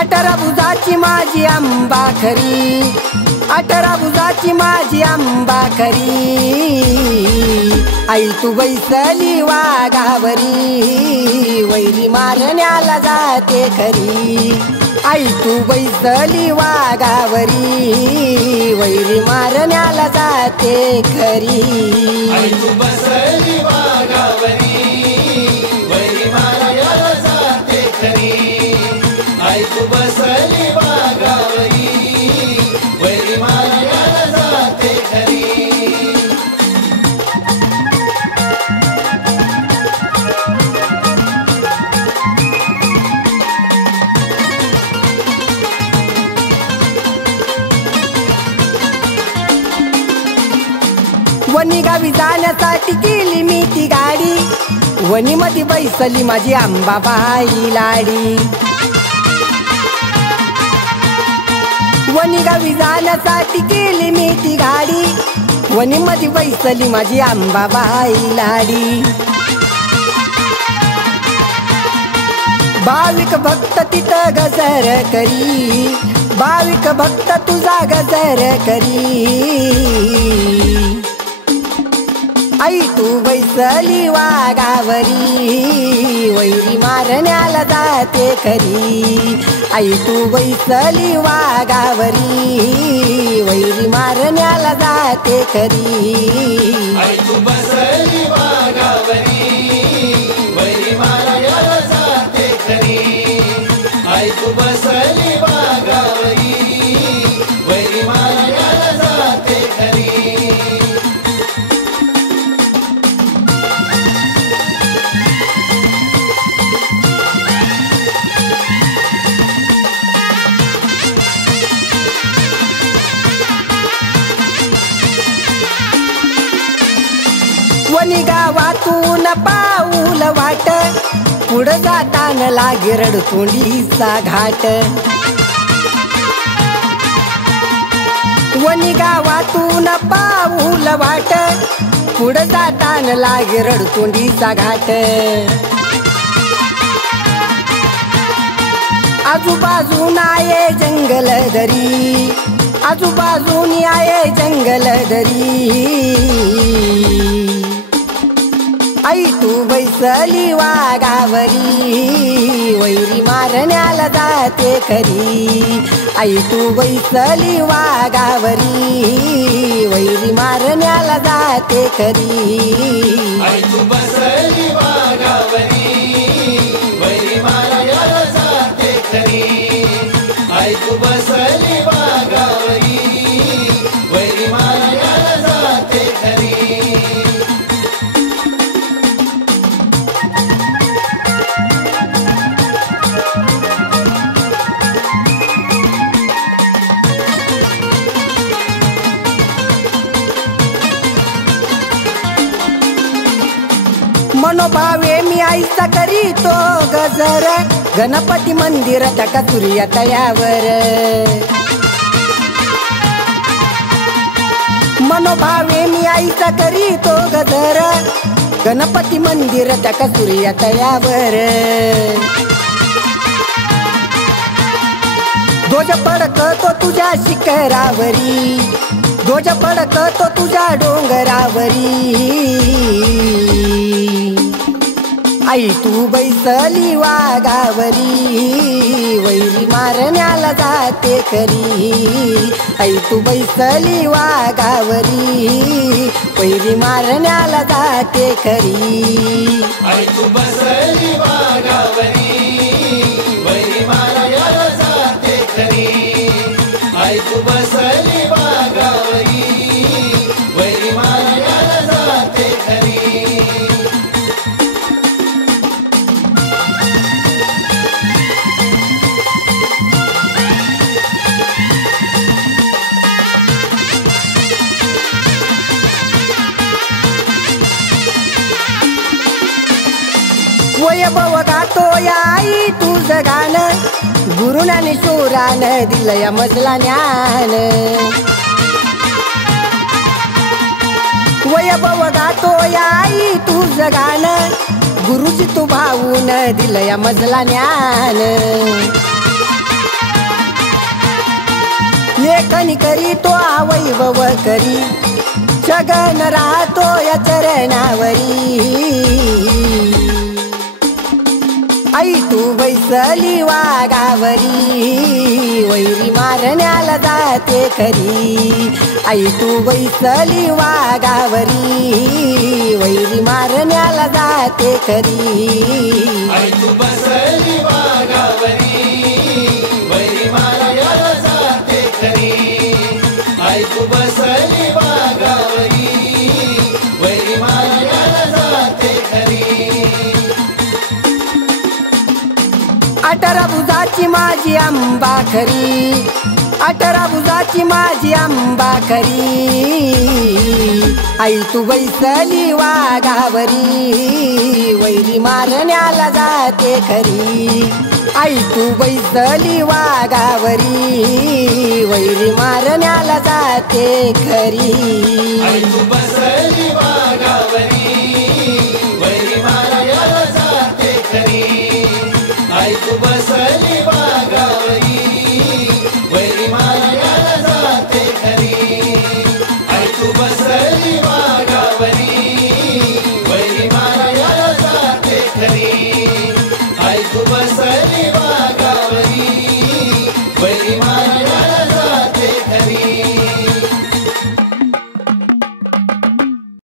18 भुजाची माझी आंबा खरी, 18 भुजाची माझी आंबा खरी, आई तू बैसली वाघावरी, वैरी मारण्याला जाते खरी, आई तू बैसली वाघावरी, वैरी मारण्याला जाते खरी, आई तू बसली वाघावरी, वैरी मारण्याला जाते खरी, आई तू बसली वाघावरी, वैरी मारण्याला जाते खरी. वनी गावी जाण्यासाठी गेली मी ती गाडी, वनी मध्ये बैसली माझी अंबाबाई लाडी, वनी गावी जाण्यासाठी गेली मी ती गाडी, वनी मध्ये बैसली माझी अंबाबाई लाडी, भाविक भक्त तिथं गजर करी, भाविक भक्त तुझा गजर करी, आई तू बैसली वाघावरी, वैरी मारण्याला जाते खरी, आई तू बैसली वाघावरी, वैरी मारण्याला जाते खरी, आई तू बसली वाघावरी, वैरी मारण्याला जाते खरी, आई तू बसली वाघावरी, वैरी मारण्याला जाते खरी. वनी गावातून पाऊल वाट, पुढं जाताना लागे रडतोंडीचा घाट, वनी गावातून पाऊल वाट, पुढं जाताना लागे रडतोंडीचा घाट, आजूबाजून आहे जंगल दरी, आजूबाजून आहे जंगल दरी, आई तू बैसली वाघावरी, वैरी मारण्याला जाते खरी, आई तू बैसली वाघावरी, वैरी मारण्याला जाते खरी, आई तू बसली वाघावरी, वैरी मारण्याला जाते खरी, आई तू बसली वाघावरी, वैरी मारण्याला जाते खरी. मनोभावे मी आईचा करीतो गजर, गणपती मंदिरात कचुरिया तळ्यावर, मनोभावे मी आईचा करीतो गजर, गणपती मंदिरात कचुरिया तळ्यावर, ध्वज फडकतो तुझ्या शिखरावरी, ध्वज फडकतो तुझ्या डोंगरावरी, आई तू बैसली वाघावरी, वैरी मारण्याला जाते खरी, आई तू बैसली वाघावरी, वैरी मारण्याला जाते खरी, आई तू बसली वाघावरी, वैरी मारण्याला जाते खरी, आई तू बसली वाघावरी, वैरी मारण्याला जाते खरी. वैभव गातो या आई तुझं गाणं, गुरुनाने शोरानं दिलं या मजला ज्ञान, वैभव गातो या आई तुझं गाणं, गुरुजी तू भाऊन दिलं या मजला ज्ञान, लेखनी करी तो वैभव करी जगन राहतो या चरणावरी आई तू बैसली वाघावरी वैरी मारण्याला जाते खरी आई तू बैसली वाघावरी वैरी मारण्याला जाते खरी आई तू बसली वाघावरी वैरी मारण्याला जाते खरी आई तू बसली वाघावरी वैरी मारण्याला जाते खरी 18 भुजाची माझी आंबा खरी 18 भुजाची माझी आंबा खरी आई तू बैसली वाघावरी वैरी मारण्याला जाते खरी आई तू बैसली वाघावरी वैरी मारण्याला जाते खरी आई तू बसली वाघावरी